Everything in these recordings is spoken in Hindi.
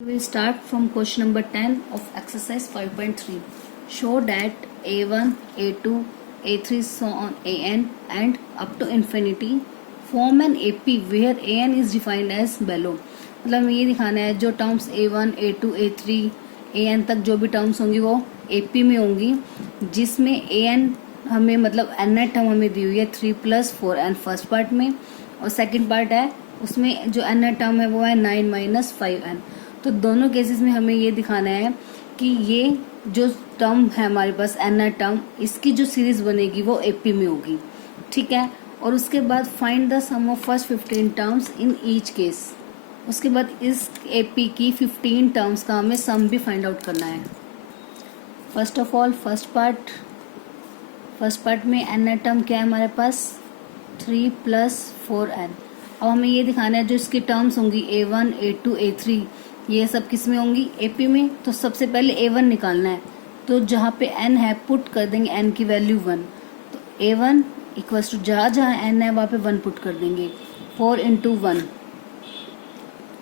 We will start from question number 10 of exercise 5.3. Show that a1, a2, a3 so on an and up to infinity form an AP where an is defined as below. मतलब हमें ये दिखाना है जो terms a1, a2, a3, an तक जो भी टर्म्स होंगी वो AP में होंगी, जिसमें an हमें मतलब n टर्म हमें दी हुई है 3+4n फर्स्ट पार्ट में, और सेकंड पार्ट है उसमें जो n टर्म है वो है 9 - 5n. तो दोनों केसेस में हमें ये दिखाना है कि ये जो टर्म है हमारे पास n टर्म, इसकी जो सीरीज बनेगी वो AP में होगी, ठीक है. और उसके बाद find the sum of first 15 terms in each case. उसके बाद इस AP की 15 टर्म्स का हमें सम भी फाइंड आउट करना है. First of all first part में n टर्म क्या है हमारे पास 3+4n. अब हमें ये दिखाना है जो इसकी टर्म्स होंगी a1, a2, a3 ये सब किस में होंगी AP में. तो सबसे पहले a1 निकालना है, तो जहाँ पे n है पुट कर देंगे n की वैल्यू 1. तो a1 इक्वल्स टू जहाँ जहाँ n है वहाँ पे 1 पुट कर देंगे. 4 × 1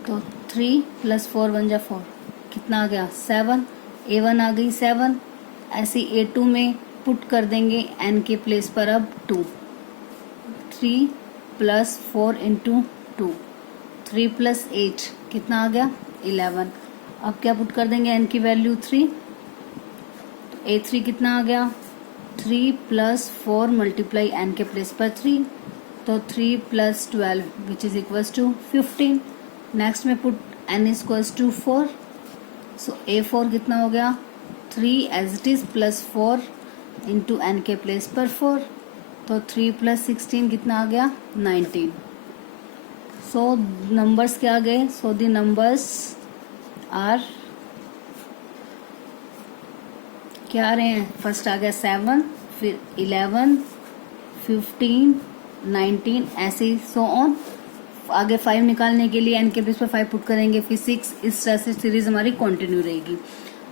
तो 3 + 4 1 = 4 कितना आ गया 7. a1 आ गई 7. ऐसे a2 में पुट कर देंगे n के प्लेस पर अब 2. 3 + 4 × 2 3 + 8 कितना आ गया 11. अब क्या पुट कर देंगे n की वैल्यू 3. तो a3 कितना आ गया 3 + 4 × n के प्लेस पर 3 तो 3 + 12 which is equals to 15. Next में put n equals to 4. So a4 कितना हो गया 3 एज इट इज +4 × n के प्लेस पर 4 तो 3 + 16 कितना आ गया 19. सो नंबर्स क्या आ गए. सो द नंबर्स आर क्या आ रहे हैं. फर्स्ट आ गया 7, फिर 11, 15, 19 ऐसे सो ऑन. आगे 5 निकालने के लिए n के प्लेस पर 5 पुट करेंगे, फिर 6. इस तरह से सीरीज हमारी कंटिन्यू रहेगी.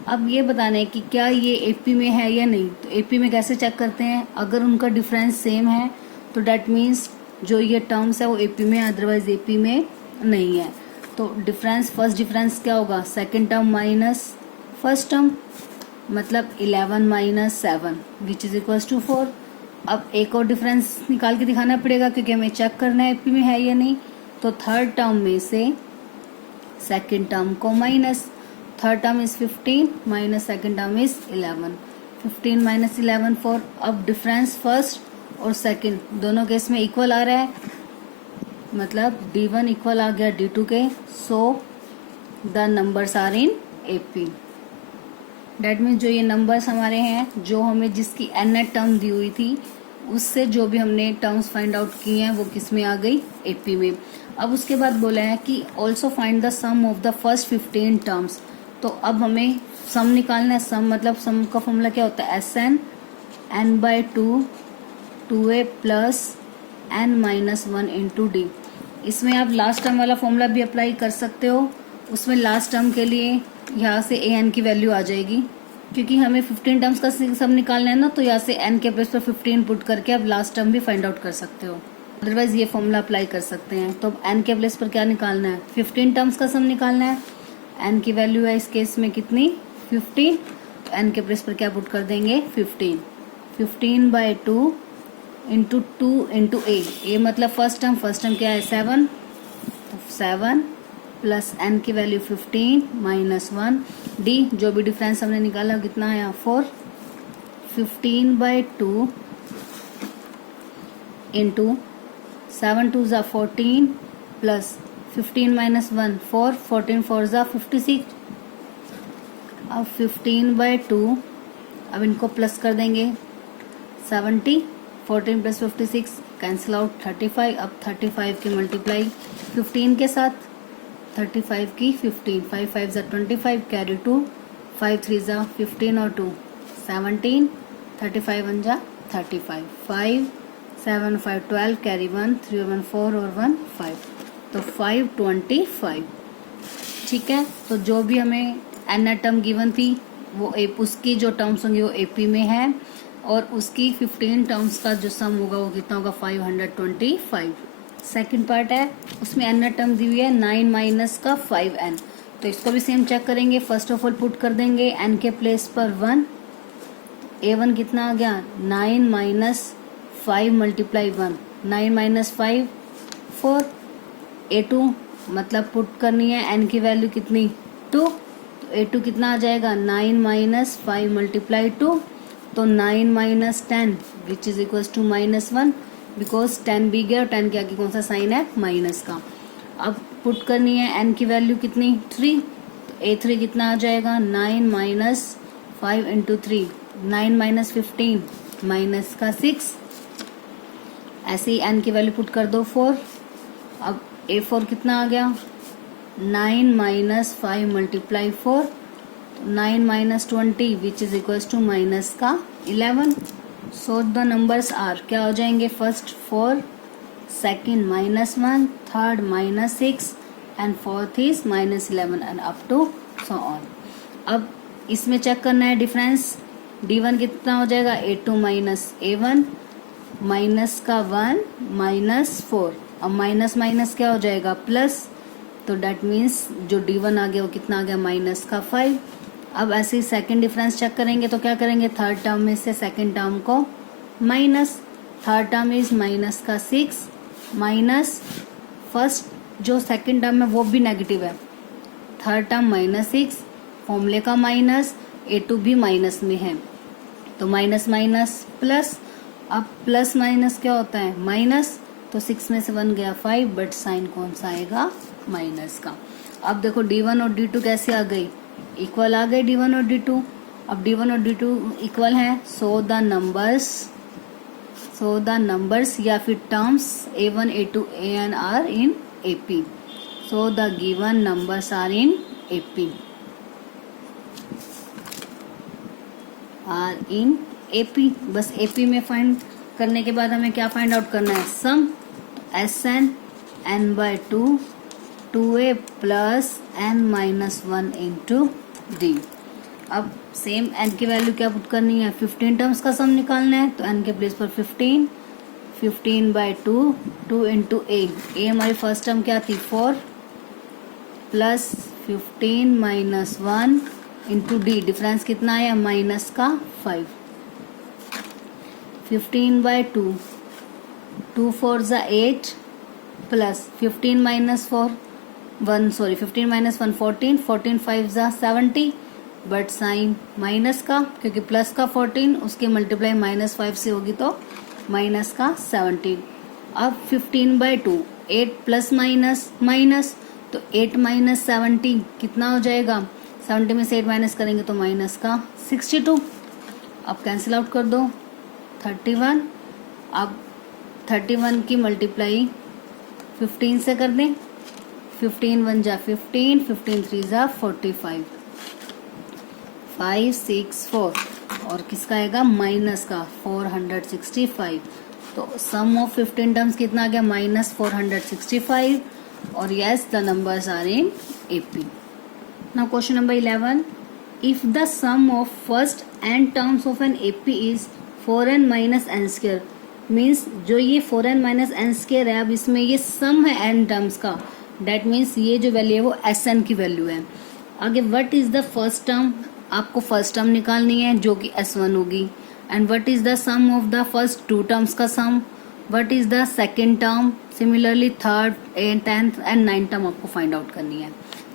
अब ये बताना है कि क्या ये AP में है या नहीं. तो AP में कैसे चेक करते हैं. अगर उनका डिफरेंस सेम है तो डैट मीन्स जो ये टर्म्स है वो AP में, अदरवाइज AP में नहीं है. तो डिफरेंस फर्स्ट डिफरेंस क्या होगा second term minus first term, मतलब 11 - 7 विच इज इक्वल्स टू 4. अब एक और डिफरेंस निकाल के दिखाना पड़ेगा क्योंकि हमें चेक करना है AP में है या नहीं. तो थर्ड टर्म में से सेकंड टर्म को minus. Third term is 15 minus second term is 11. 15 - 11 4. अब डिफरेंस फर्स्ट और सेकंड दोनों केस में इक्वल आ रहा है, मतलब D1 इक्वल आ गया D2 के. So the numbers are in AP. That means जो ये नंबर्स हमारे हैं, जो हमें जिसकी n टर्म दी हुई थी उससे जो भी हमने टर्म्स फाइंड आउट की हैं वो किस में आ गई AP में. अब उसके बाद बोला है कि also find the sum of the first 15 terms. तो अब हमें सम निकालना है. सम मतलब सम का फॉर्मूला क्या होता है SN n/2 2a + n - 1 × D. इसमें आप लास्ट टर्म वाला फॉर्मूला भी अप्लाई कर सकते हो. उसमें लास्ट टर्म के लिए यहाँ से an की वैल्यू आ जाएगी, क्योंकि हमें 15 टर्म्स का सम निकालना है ना, तो यहाँ से n के प्लेस पर 15 पुट करके आप लास्ट टर्म भी फाइंड आउट कर सकते हो. अदरवाइज ये फॉर्मूला अप्लाई कर सकते हैं. तो n के प्लेस पर क्या निकालना है 15 टर्म्स का सम निकालना है. n की वैल्यू है इस केस में कितनी 15. तो n के प्लेस पर क्या पुट कर देंगे 15. 15/2 × 2 × a मतलब फर्स्ट टर्म क्या है 7. तो 7 प्लस n की वैल्यू 15 - 1 D जो भी डिफरेंस हमने निकाला कितना है 4. 15/2 × 7 2 = 14 प्लस 15 - 1 4 14 4 = 56. अब 15/2 अब इनको प्लस कर देंगे 70. 14 + 56 कैंसिल आउट 35. अब 35 की मल्टीप्लाई 15 के साथ, 35 की 15 5 5 = 25 कैरी 2 5 3 = 15 और 2 17 35 1 = 35 5 7 5 12 कैरी 1 3 1 4 और 1 5 तो 525. ठीक है. तो जो भी हमें n टर्म गिवन थी वो उसकी जो टर्म्स होंगी वो AP में है, और उसकी 15 टर्म्स का जो सम होगा वो कितना होगा 525. सेकंड पार्ट है उसमें n टर्म दी हुई है 9 - का 5n. तो इसको भी सेम चेक करेंगे। फर्स्ट ऑफ ऑल पुट कर देंगे n के प्लेस पर 1। a1 कितना आ गया 9 माइनस 5 मल्टीप्लाई 1, 9 माइनस 5 4। a2 मतलब पुट करनी है n की वैल्यू कितनी 2, तो a2 कितना आ जाएगा 9 माइनस 5 मल्टीप्लाई 2, तो 9 minus 10 which is equal to -1, because 10 भी गया और 10 के आगे कौन सा साइन है माइनस का। अब पुट करनी है n की वैल्यू कितनी 3, तो a3 कितना आ जाएगा 9 माइनस 5 इंटू 3, 9 माइनस 15 माइनस का 6। ऐसे ही n की वैल्यू पुट कर दो 4। अब a4 कितना आ गया 9 minus 5 multiply 4, 9 minus 20 which is equal to minus का 11। सो द नंबर्स आर क्या हो जाएंगे, first 4, second -1, third -6 and fourth is -11 and up to so on. अब इसमें चेक करना है डिफरेंस, d1 कितना हो जाएगा a2 माइनस a1 माइनस का 1 माइनस 4। अब माइनस माइनस क्या हो जाएगा प्लस, तो डेट मीन्स जो d1 आ गया वो कितना आ गया माइनस का 5। अब ऐसे ही सेकेंड डिफरेंस चेक करेंगे तो क्या करेंगे, थर्ड टर्म में से सेकेंड टर्म को minus, third term is minus का 6 माइनस फर्स्ट जो सेकेंड टर्म है वो भी नेगेटिव है, थर्ड टर्म -6 फॉर्मूले का माइनस, a2 भी माइनस में है तो माइनस माइनस प्लस। अब प्लस माइनस क्या होता है माइनस, तो 6 में से 1 गया 5, बट साइन कौन सा आएगा माइनस का। अब देखो d1 और d2 कैसे आ गई, इक्वल आ गए d1 और d2। अब d1 और d2 इक्वल है, सो द नंबर्स या फिर terms a1 a2 an are in AP, so the given numbers are in AP, are in AP। बस AP में फाइंड करने के बाद हमें क्या फाइंड आउट करना है, sum, SN n/2 2a plus n-1 into d। अब सेम n की वैल्यू क्या पुट करनी है, 15 टर्म्स का सम निकालना है, तो n के प्लेस पर 15, 15/2 2 इंटू a हमारी फर्स्ट टर्म क्या थी 4 plus 15 minus 1 into d, difference कितना आया माइनस का 5। 15/2 2 4 ज़ा 8 प्लस 15 माइनस 4 1 सॉरी 15 माइनस 1 14, 14 5 ज़ा 70, बट साइन माइनस का, क्योंकि प्लस का 14 उसकी मल्टीप्लाई -5 से होगी तो माइनस का 17। अब 15/2 8 प्लस माइनस माइनस, तो 8 माइनस 70 कितना हो जाएगा, 70 में से 8 माइनस करेंगे तो माइनस का 62। अब कैंसिल आउट कर दो 31। अब 31 की मल्टीप्लाई 15 से कर दें, 15 1 जा 15, 15 3 जा 45, 5 6 4 और किसका आएगा माइनस का 465। तो सम ऑफ 15 टर्म्स कितना आ गया -465 और yes the numbers are in AP। Now question number 11, if the sum of first n terms of an AP is 4n minus n square, means जो ये 4n माइनस n स्क्वायर है, अब इसमें ये सम है n टर्म्स का, डेट मीन्स ये जो वैल्यू है वो Sn की वैल्यू है। आगे what is the first term, आपको फर्स्ट टर्म निकालनी है जो कि S1 होगी, and what is the sum of the first two terms का sum, what is the second term, similarly third and 10th and 9th term आपको फाइंड आउट करनी है।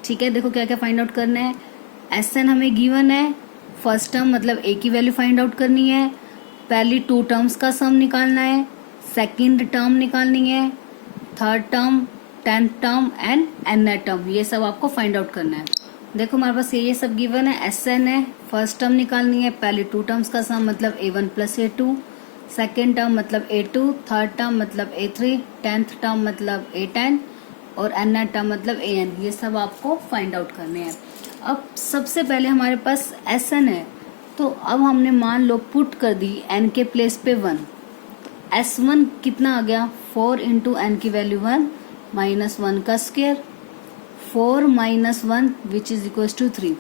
ठीक है, देखो क्या क्या फाइंड आउट करना है, Sn हमें गिवन है, फर्स्ट टर्म मतलब a की वैल्यू फाइंड आउट करनी है, पहली टू टर्म्स का सम निकालना है, सेकेंड टर्म निकालनी है, third term, 10th term and nth term, ये सब आपको फाइंड आउट करना है। देखो हमारे पास ये सब गिवन है, Sn है, फर्स्ट टर्म निकालनी है, पहले टू टर्म्स का सम मतलब a1 plus a2, second term मतलब a2, थर्ड टर्म मतलब a3, 10th टर्म मतलब a10 और nth टर्म मतलब an, ये सब आपको फाइंड आउट करने हैं। अब सबसे पहले हमारे पास Sn है, तो अब हमने मान लो पुट कर दी n के प्लेस पे 1, S1 कितना आ गया 4 इंटू n की वैल्यू 1 माइनस 1 का square, 4 minus 1 which is equal to 3।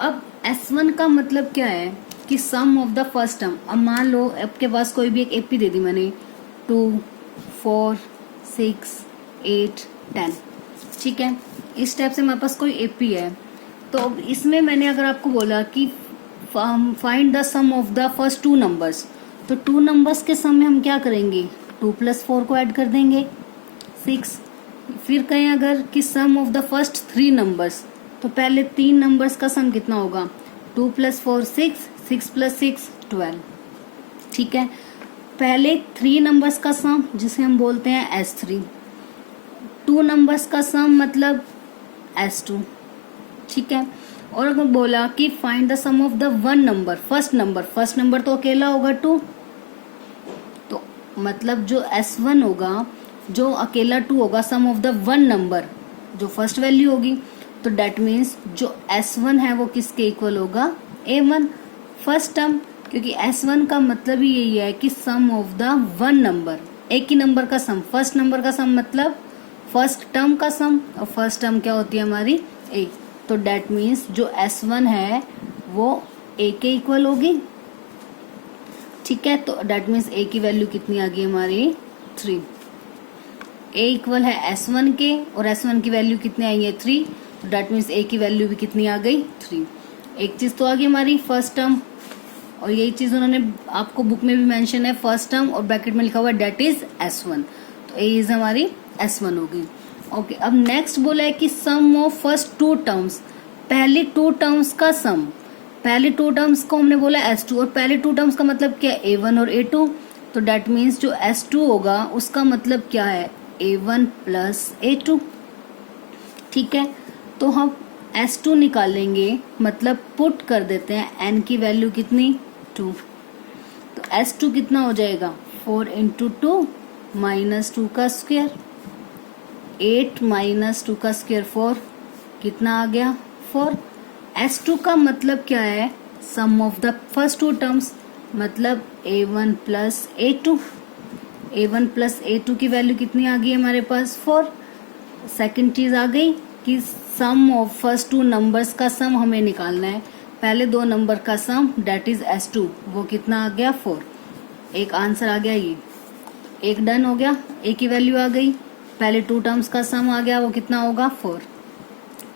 अब S1 का मतलब क्या है कि sum of the first term, अब मान लो आपके पास कोई भी एक AP दे दी मैंने 2 4 6 8 10, ठीक है, इस टाइप से हमारे पास कोई AP है, तो अब इसमें मैंने अगर आपको बोला कि find the sum of the first two numbers, तो टू नंबर्स के सम में हम क्या करेंगे, 2 + 4 को ऐड कर देंगे 6। फिर कहें अगर कि sum of the first 3 numbers, तो पहले 3 नंबर्स का सम कितना होगा, 2 + 4 6, 6 + 6 12। ठीक है, पहले 3 नंबर्स का सम जिसे हम बोलते हैं S3, 2 नंबर्स का सम मतलब S2। ठीक है, और अगर बोला कि find the sum of the one number, first number तो अकेला होगा 2, तो मतलब जो S1 होगा, जो अकेला 2 होगा, सम ऑफ द वन नंबर जो फर्स्ट वैल्यू होगी, तो डेट मीन्स जो S1 है वो किसके इक्वल होगा, A1 फर्स्ट टर्म, क्योंकि S1 का मतलब ही यही है कि sum of the one number, एक ही नंबर का सम, फर्स्ट नंबर का सम मतलब फर्स्ट टर्म का सम, और फर्स्ट टर्म क्या होती है हमारी A, तो डेट मीन्स जो S1 है वो A के इक्वल होगी। ठीक है, तो डेट मीन्स A की वैल्यू कितनी आ गई हमारी 3। A इक्वल है S1 के, और S1 की वैल्यू कितनी आई है 3, तो डेट मीन्स A की वैल्यू भी कितनी आ गई 3। एक चीज तो आ गई हमारी फर्स्ट टर्म, और यही चीज उन्होंने आपको बुक में भी मेंशन है, फर्स्ट टर्म और ब्रैकेट में लिखा हुआ है डेट इज S1, तो A इज हमारी S1 होगी। ओके, अब नेक्स्ट बोला है कि सम ऑफ फर्स्ट 2 टर्म्स, पहले 2 टर्म्स का सम, पहले 2 टर्म्स को हमने बोला S2, और पहले 2 टर्म्स का मतलब क्या है, A1 और A2, तो डेट मीन्स जो S2 होगा उसका मतलब क्या है, A1 + A2। ठीक है, तो हम S2 निकालेंगे, मतलब पुट कर देते हैं n की वैल्यू कितनी 2, तो S2 कितना हो जाएगा 4 × 2 -2 का स्क्वायर, 8 - 2 का स्क्वायर 4, कितना आ गया 4। S2 का मतलब क्या है, sum of the first 2 terms, मतलब A1 + A2, A1 + A2 की वैल्यू कितनी आ गई हमारे पास 4। सेकंड चीज आ गई कि सम ऑफ फर्स्ट 2 नंबर्स का सम हमें निकालना है, पहले 2 नंबर का सम डेट इज S2, वो कितना आ गया 4। एक आंसर आ गया, ये एक डन हो गया, A की वैल्यू आ गई, पहले 2 टर्म्स का सम आ गया, वो कितना होगा 4।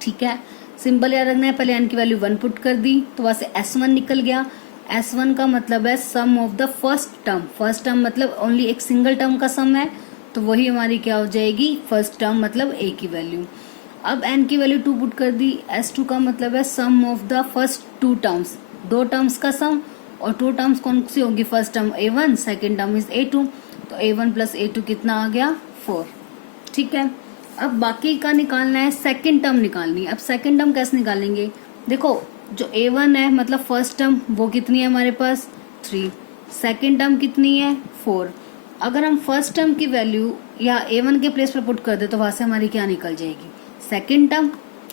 ठीक है, सिंपल याद रखना है, पहले n की वैल्यू 1 पुट कर दी, तो वहां से S1 निकल गया। S1 का मतलब है sum of the first term, first term मतलब ओनली एक सिंगल टर्म का सम है, तो वही हमारी क्या हो जाएगी फर्स्ट टर्म, मतलब A की वैल्यू। अब n की वैल्यू 2 पुट कर दी, S2 का मतलब है sum of the first 2 terms, 2 terms का सम, और 2 टर्म्स कौन सी होगी, first term A1, second term is A2, तो A1 + A2 कितना आ गया 4। ठीक है, अब बाकी का निकालना है, सेकंड टर्म निकालनी है। अब सेकंड टर्म कैसे निकालेंगे, देखो जो A1 है मतलब फर्स्ट टर्म वो कितनी है हमारे पास 3, सेकंड टर्म कितनी है 4। अगर हम फर्स्ट टर्म की वैल्यू या A1 के प्लेस पर पुट कर दे तो वहां से हमारी क्या निकल जाएगी सेकंड टर्म,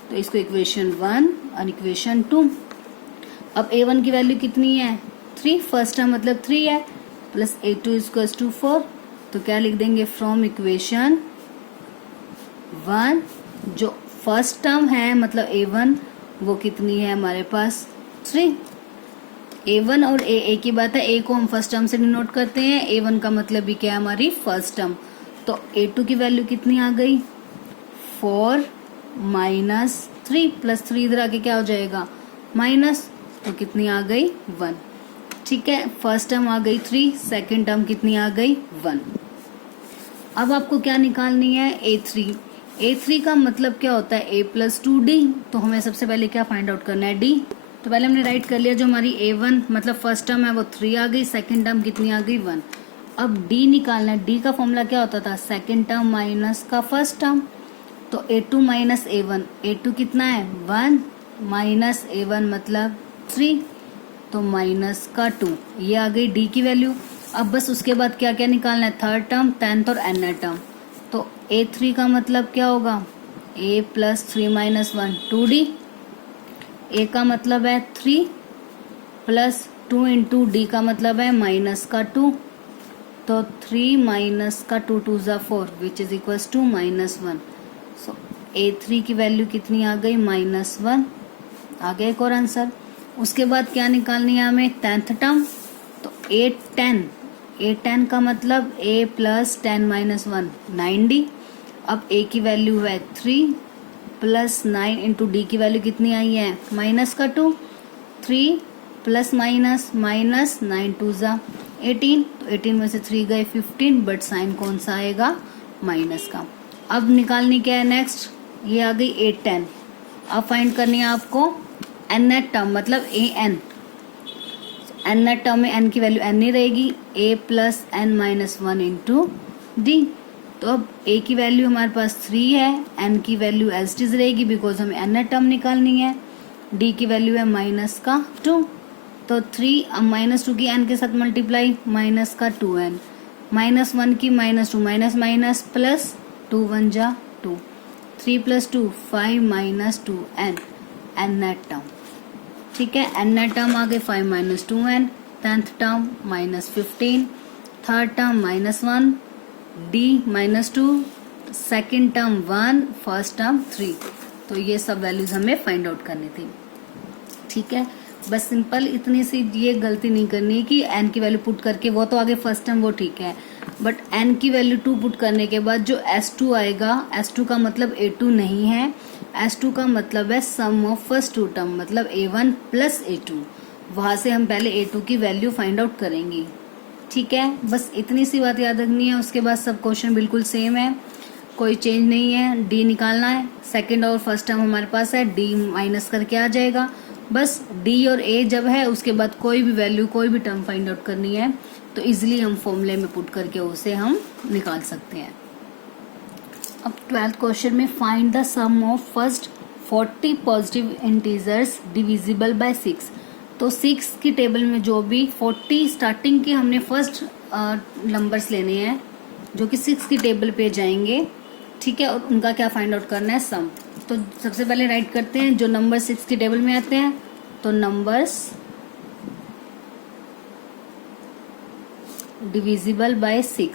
तो इसको इक्वेशन 1 और इक्वेशन 2। अब A1 की वैल्यू कितनी है 3, फर्स्ट टर्म मतलब 3 है, प्लस A2 = 4, तो क्या लिख देंगे फ्रॉम इक्वेशन 1, जो फर्स्ट टर्म है मतलब A1 वो कितनी है हमारे पास 3। A1 और A की बात है, A को हम फर्स्ट टर्म से डिनोट करते हैं, A1 का मतलब भी क्या है हमारी फर्स्ट टर्म, तो A2 की वैल्यू कितनी आ गई 4 - 3 प्लस 3 इधर आके क्या हो जाएगा माइनस, तो कितनी आ गई 1। ठीक है, फर्स्ट टर्म आ गई 3, सेकेंड टर्म कितनी आ गई 1। अब आपको क्या निकालनी है A3, A3 का मतलब क्या होता है A + 2D, तो हमें सबसे पहले क्या फाइंड आउट करना है D, तो पहले हमने राइट कर लिया, जो हमारी A1 मतलब फर्स्ट टर्म है वो 3 आ गई, सेकंड टर्म कितनी आ गई 1। अब D निकालना है, D का फॉर्मूला क्या होता था सेकंड टर्म माइनस का फर्स्ट टर्म, तो A2 - A1, A2 कितना है 1 माइनस A1 मतलब 3, तो माइनस का 2, ये आ गई D की वैल्यू। अब बस उसके बाद क्या क्या निकालना है थर्ड टर्म, 10th और nth टर्म, तो A3 का मतलब क्या होगा A + 3 - 1 2D, A का मतलब है 3 प्लस 2 × D का मतलब है माइनस का 2, तो 3 माइनस का 2 2 ज़ा 4 which is equals to -1, so A3 की वैल्यू कितनी आ गई -1, आ गया एक और आंसर। उसके बाद क्या निकालनी है हमें 10th टर्म, तो A10 का मतलब A + 10 - 1 9D। अब A की वैल्यू है 3 प्लस 9 इंटू डी की वैल्यू कितनी आई है माइनस का 2, 3 प्लस माइनस माइनस 9 2 ज़ा 18, तो 18 में से 3 गए 15, बट साइन कौन सा आएगा माइनस का। अब निकालनी क्या है नेक्स्ट, ये आ गई 8 10। अब फाइंड करनी है आपको एन नेट टर्म, मतलब A N. Nth term में एन की वैल्यू एन नहीं रहेगी, A plus N minus 1 into D. तो अब ए की वैल्यू हमारे पास 3 है, एन की वैल्यू एज इट इज रहेगी बिकॉज हमें एन नेट टर्म निकालनी है। डी की वैल्यू है माइनस का 2, तो 3 अब माइनस 2 की एन के साथ मल्टीप्लाई, माइनस का 2n, माइनस 1 की माइनस 2, माइनस माइनस प्लस 2 1 जा 2, 3 plus 2 5 minus 2n, nth term. ठीक है, एन नेट टर्म आ गए 5 minus 2n, 10th term minus 15, third term minus 1, d minus 2, second term 1, first term 3। तो ये सब वैल्यूज हमें फाइंड आउट करनी थी। ठीक है, बस सिंपल इतनी सी ये गलती नहीं करनी कि एन की वैल्यू पुट करके, वो तो आगे फर्स्ट टर्म वो ठीक है, बट एन की वैल्यू 2 पुट करने के बाद जो S2 आएगा, S2 का मतलब A2 नहीं है, S2 का मतलब है sum of first to term, मतलब A1 प्लस A2। वहां से हम पहले A2 की वैल्यू फाइंड आउट करेंगे। ठीक है, बस इतनी सी बात याद रखनी है, उसके बाद सब क्वेश्चन बिल्कुल सेम है, कोई चेंज नहीं है। डी निकालना है, सेकंड और फर्स्ट टर्म हमारे पास है, डी माइनस करके आ जाएगा। बस डी और ए जब है उसके बाद कोई भी वैल्यू, कोई भी टर्म फाइंड आउट करनी है तो इजीली हम फॉर्मूले में पुट करके उसे हम निकाल सकते हैं। अब 12th क्वेश्चन में find the sum of first 40 positive integers divisible by 6। तो 6 की टेबल में जो भी 40 स्टार्टिंग के हमने फर्स्ट नंबर्स लेने हैं जो कि 6 की टेबल पे जाएंगे। ठीक है, और उनका क्या फाइंड आउट करना है सम। तो सबसे पहले राइट करते हैं जो नंबर 6 की टेबल में आते हैं, तो नंबर्स डिविजिबल बाय 6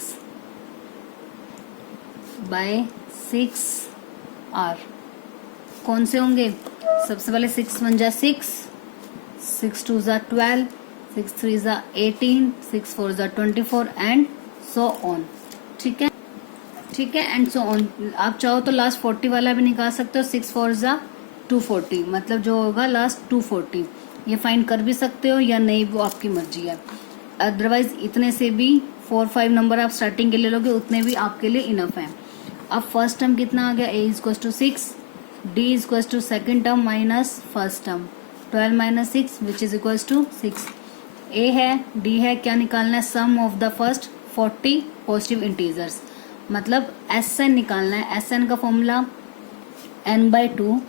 आर कौन से होंगे। सबसे पहले 6 1 जा 6, 6 2 जा 12, 6 3 जा 18, 6 4 जा 24 एंड सो ऑन। ठीक है, ठीक है, एंड सो ऑन। आप चाहो तो लास्ट 40 वाला भी निकाल सकते हो, 6 4 जा 240, मतलब जो होगा लास्ट 240, ये फाइंड कर भी सकते हो या नहीं, वो आपकी मर्जी है। अदरवाइज इतने से भी 4 5 नंबर आप स्टार्टिंग के लिए लोगे, उतने भी आपके लिए इनफ है। अब फर्स्ट टर्म कितना आ गया, a equal to 6, d equal to second term minus first term 12 minus 6 which is equal to 6। a है, d है, क्या निकालना है sum of the first 40 positive integers, मतलब Sn निकालना है। Sn का formula n by 2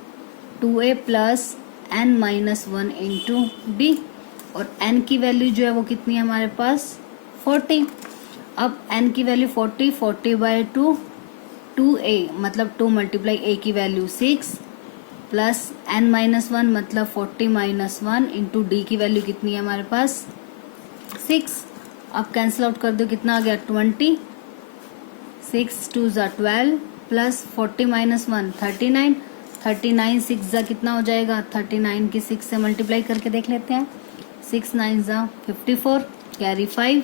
2a plus n minus 1 into d, और n की वैल्यू जो है वो कितनी है हमारे पास 40। अब n की वैल्यू 40, 40 बाई 2 2a, मतलब 2 मल्टीप्लाई a की वैल्यू 6 प्लस n माइनस 1, मतलब 40 माइनस 1 इंटू डी की वैल्यू कितनी है हमारे पास 6। अब कैंसिल आउट कर दो, कितना आ गया 20, 6 2 जा 12 प्लस 40 माइनस 1 39, 39 6 जा कितना हो जाएगा 39 की 6 से मल्टीप्लाई करके देख लेते हैं, 6 9 जा 54 कैरी 5,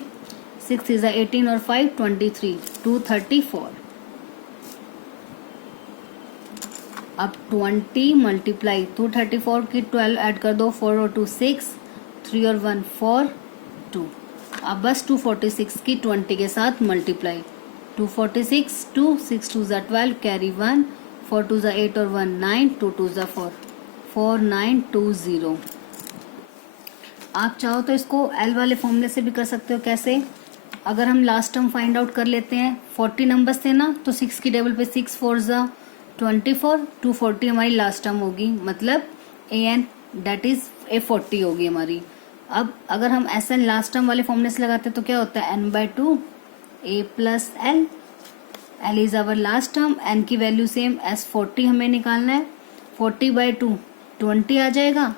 6 3 जा 18 और 5 23 234। अब 20 मल्टीप्लाई 234 की 12 ऐड कर दो, 4 और 2 6, 3 और 1 4 2। अब बस 246 की 20 के साथ मल्टीप्लाई, 246 2 6 2 जा 12 कैरी 1, 4 2 जा 8 और 1 9, 2 2 जा 4 4 9 2 0। आप चाहो तो इसको एल वाले फॉर्मूले से भी कर सकते हो। कैसे, अगर हम लास्ट टर्म फाइंड आउट कर लेते हैं, 40 नंबर्स थे ना, तो 6 की टेबल पे 6 4 जा 24, 240 हमारी लास्ट टर्म होगी, मतलब A N date is A40 होगी हमारी। अब अगर हम एस एन लास्ट टर्म वाले फॉर्मूले से लगाते हैं तो क्या होता है n by 2 a plus l, l is our last term, n की वैल्यू सेम S40 हमें निकालना है, 40 बाई 2 20 आ जाएगा,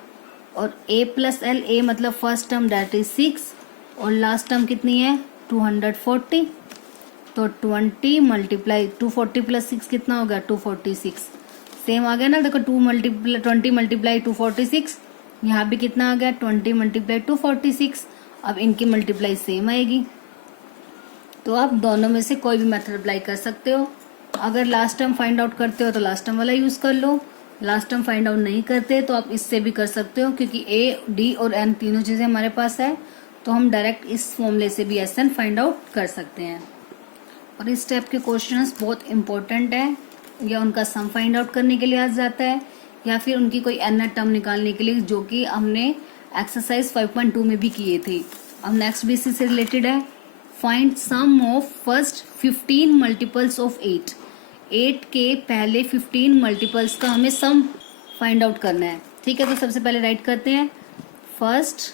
और a प्लस एल, a मतलब फर्स्ट टर्म डेट इज 6 और लास्ट टर्म कितनी है 240, तो 20 मल्टीप्लाई 240 प्लस 6 कितना हो गया 246, सेम आ गया ना। देखो 20 मल्टीप्लाई 246, यहाँ भी कितना आ गया 20 मल्टीप्लाई 246। अब इनकी मल्टीप्लाई सेम आएगी, तो आप दोनों में से कोई भी मेथड अप्लाई कर सकते हो। अगर लास्ट टर्म फाइंड आउट करते हो तो लास्ट टर्म वाला यूज कर लो, लास्ट टर्म फाइंड आउट नहीं करते तो आप इससे भी कर सकते हो, क्योंकि ए, डी और एन तीनों चीजें हमारे पास है, तो हम डायरेक्ट इस फॉर्मूले से भी एस एन फाइंड आउट कर सकते हैं। और इस टाइप के क्वेश्चंस बहुत इंपॉर्टेंट है, या उनका सम फाइंड आउट करने के लिए आ जाता है, या फिर उनकी कोई एन टर्म निकालने के लिए, जो कि हमने एक्सरसाइज 5.2 में भी किए थे। अब नेक्स्ट भी इसी से रिलेटेड है, find sum of first 15 multiples of 8। 8 के पहले 15 मल्टीपल्स का हमें सम फाइंड आउट करना है। ठीक है, तो सबसे पहले राइट करते हैं, फर्स्ट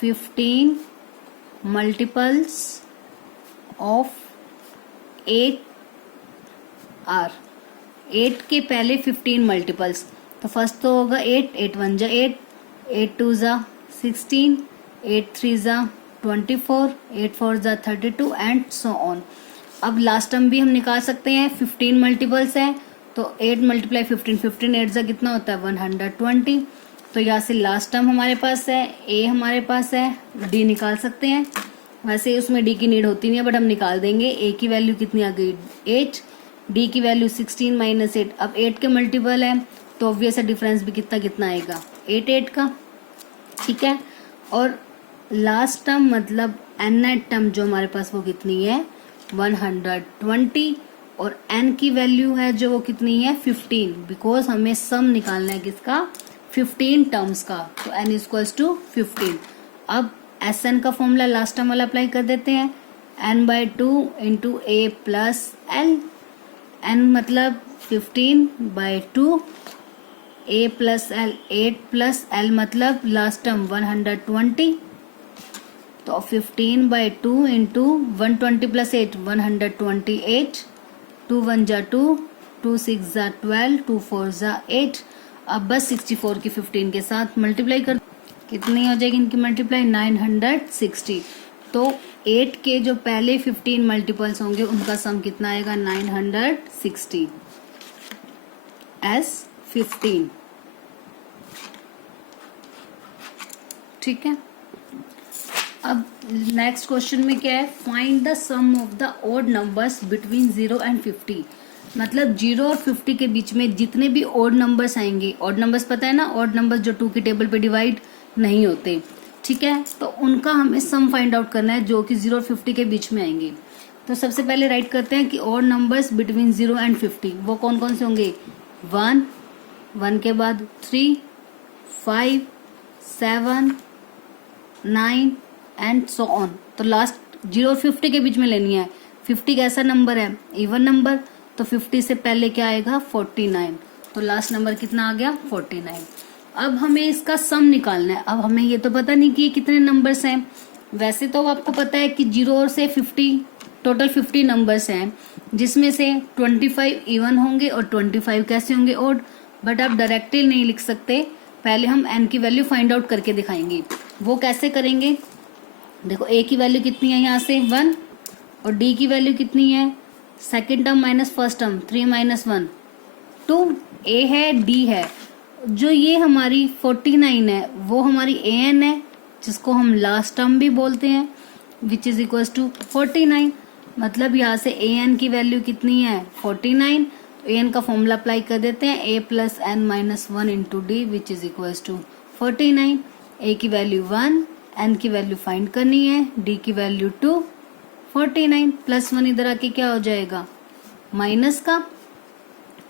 15 मल्टीपल्स ऑफ 8 आर। 8 के पहले 15 मल्टीपल्स, तो फर्स्ट तो होगा 8, 8 1 जा 8, 8 2 जा 16, 8 3 जा 24, 8 4 जा 32 एंड सो ऑन। अब लास्ट टर्म भी हम निकाल सकते हैं, 15 मल्टीपल्स है तो 8 मल्टीप्लाई 15, 15 8 जा कितना होता है 120। तो यहाँ से लास्ट टर्म हमारे पास है, ए हमारे पास है, डी निकाल सकते हैं। वैसे उसमें डी की नीड होती नहीं है, बट हम निकाल देंगे। ए की वैल्यू कितनी आ गई 8, डी की वैल्यू 16 माइनस 8। अब 8 के मल्टीपल है तो ऑब्वियस है डिफरेंस भी कितना कितना आएगा 8 8 का। ठीक है, और लास्ट टर्म मतलब एन टर्म जो हमारे पास वो कितनी है 120, और एन की वैल्यू है जो वो कितनी है 15, बिकॉज हमें सम निकालना है किसका 15 टर्म्स का, तो n इक्वल्स टू 15। अब एस एन का फॉर्मूला लास्ट टर्म वाला अप्लाई कर देते हैं, n/2 into a plus l. n मतलब 15/2, a plus l 8 plus l मतलब लास्ट टर्म 120, तो 15/2 इंटू 120 प्लस 8 128, 2 1 जा 2, 2 6 जा 12, 2 4 जा 8। अब बस 64 की 15 के साथ मल्टीप्लाई कर, कितनी हो जाएगी इनकी मल्टीप्लाई 960। तो 8 के जो पहले 15 मल्टीपल्स होंगे उनका सम कितना आएगा 960 एस 15। ठीक है, अब नेक्स्ट क्वेश्चन में क्या है, find the sum of the odd numbers between 0 and 50। मतलब 0 और 50 के बीच में जितने भी ऑड नंबर्स आएंगे, ऑड नंबर्स पता है ना, ऑड नंबर्स जो 2 की टेबल पे डिवाइड नहीं होते, ठीक है, तो उनका हमें सम फाइंड आउट करना है जो कि 0 और 50 के बीच में आएंगे। तो सबसे पहले राइट करते हैं कि ऑड नंबर्स बिटवीन 0 एंड 50 वो कौन कौन से होंगे, 1, 1 के बाद 3, 5, 7, 9 एंड सो ऑन। तो लास्ट 0 और 50 के बीच में लेनी है। 50 कैसा नंबर है, इवन नंबर, तो 50 से पहले क्या आएगा 49, तो लास्ट नंबर कितना आ गया 49। अब हमें इसका सम निकालना है। अब हमें ये तो पता नहीं कि कितने नंबर्स हैं, वैसे तो आपको पता है कि 0 से 50 टोटल 50 नंबर्स हैं, जिसमें से 25 इवन होंगे और 25 कैसे होंगे ऑड, बट आप डायरेक्टली नहीं लिख सकते, पहले हम n की वैल्यू फाइंड आउट करके दिखाएंगे। वो कैसे करेंगे, देखो a की वैल्यू कितनी है यहाँ से 1, और d की वैल्यू कितनी है, second term minus first term 3 - 1 2, a है d है, जो ये हमारी 49 है वो हमारी an है, जिसको हम लास्ट टर्म भी बोलते हैं, विच इज इक्वल्स टू 49। मतलब यहाँ से an की वैल्यू कितनी है 49, तो an का फॉर्मूला अप्लाई कर देते हैं, a plus n minus 1 into d which is equals to 49। a की वैल्यू 1, n की वैल्यू फाइंड करनी है, d की वैल्यू 2, 49 प्लस 1 इधर आके क्या हो जाएगा माइनस का,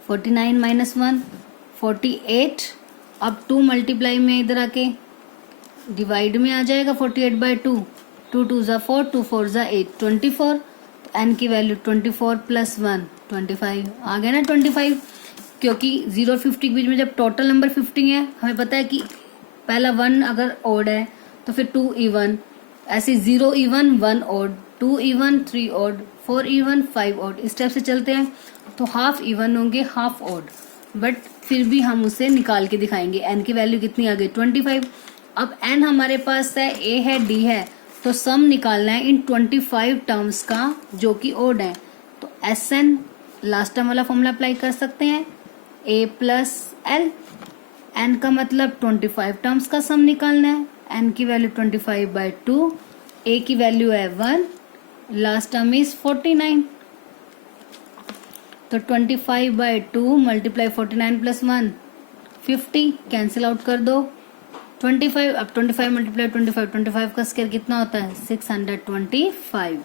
49 माइनस 1 48। अब 2 मल्टीप्लाई में इधर आके डिवाइड में आ जाएगा 48/2, 2 2 जा 4, 2 4 जा 8, 24। तो n की वैल्यू 24 प्लस 1 25 आ गया ना 25, क्योंकि 0 और 50 के बीच में जब टोटल नंबर 50 है, हमें पता है कि पहला 1 अगर ऑड है तो फिर 2 इवन, ऐसे 0 even 1 odd, 2 even 3 odd, 4 even 5 odd, इस टाइप से चलते हैं। तो हाफ इवन होंगे हाफ ऑड, बट फिर भी हम उसे निकाल के दिखाएंगे। n की वैल्यू कितनी आ गई 25। अब n हमारे पास है, a है, d है, तो सम निकालना है इन 25 टर्म्स का जो कि ऑड है। तो Sn लास्ट टर्म वाला फॉर्मूला अप्लाई कर सकते हैं, a प्लस एल, n का मतलब 25 टर्म्स का सम निकालना है, n की वैल्यू 25/2, a की वैल्यू है 1, लास्ट टर्म इज 49। तो 25/2 मल्टीप्लाई 49 प्लस 1 50, कैंसिल आउट कर दो। 25, अब 25 मल्टीप्लाई 25 का स्क्वायर कितना होता है 625।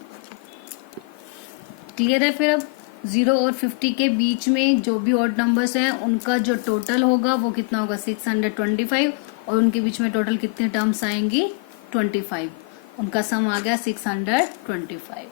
क्लियर है। फिर अब 0 और 50 के बीच में जो भी ऑड नंबर्स हैं उनका जो टोटल होगा वो कितना होगा 625, और उनके बीच में टोटल कितनी टर्म्स आएंगी 25, उनका सम आ गया 625।